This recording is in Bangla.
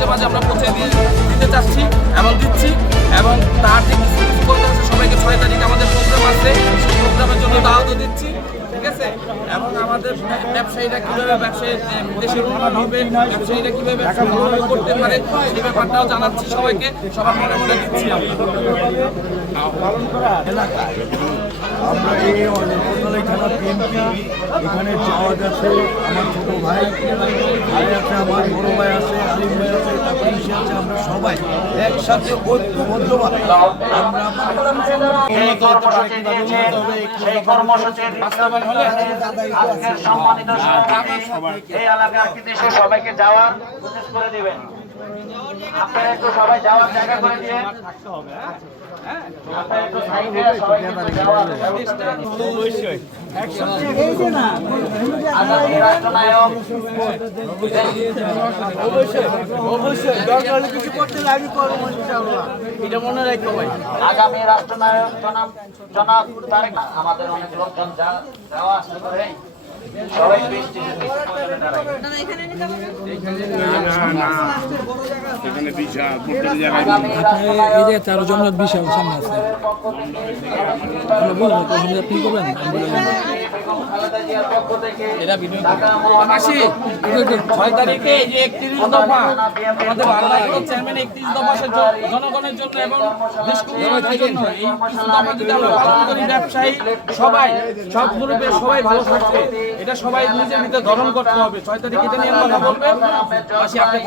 মাঝে মাঝে আমরা পৌঁছে দিয়ে দিতে চাচ্ছি এবং দিচ্ছি এবং তার যে কিছু আছে, সবাইকে ছয় তারিখ আমাদের প্রোগ্রাম আছে প্রোগ্রামের জন্য দাওয়াতও দিচ্ছি, ঠিক আছে? এবং আমাদের ব্যবসায়ীরা কীভাবে ব্যবসায়ী দেশের উন্নয়ন হবে, ব্যবসায়ীরা কীভাবে ব্যবসা করতে পারে, সেই ব্যাপারটাও জানাচ্ছি সবাইকে, সবার মনে মনে দিচ্ছি আমরা। এই বিএনপি এখানে যাওয়া যাচ্ছে আমার ছোট ভাই। ভাই আছে আমার বড় ভাই আছে, আলিম ভাই আছে, তারপরে ইসে আছে আমরা সবাই একসাথে ঐক্যবদ্ধভাবে আমরা সম্মানিত সভাপতি সবাইকে যাওয়ার করে দিবেন। আপনারা একটু সবাই যাওয়ার জায়গা করে দিয়ে। আপনারা একটু সাইডে সবাইকে একটু যাওয়ার ব্যবস্থা আগামী রাষ্ট্রনায়ক। আগামী জনাব জনাব তারেক আমাদের অনেক লোকজন যা যাওয়া আসতে করে সবাই বৃষ্টি এই যে তার জনের বিশাল সামনে আছে। জনগণের জন্য ব্যবসায়ী সবাই সব গ্রুপের সবাই ভালো থাকবে এটা সবাই নিজের ভিতরে ধরন করতে হবে ছয় তারিখে এটা নিয়ে কথা বলবে মাসি আপনি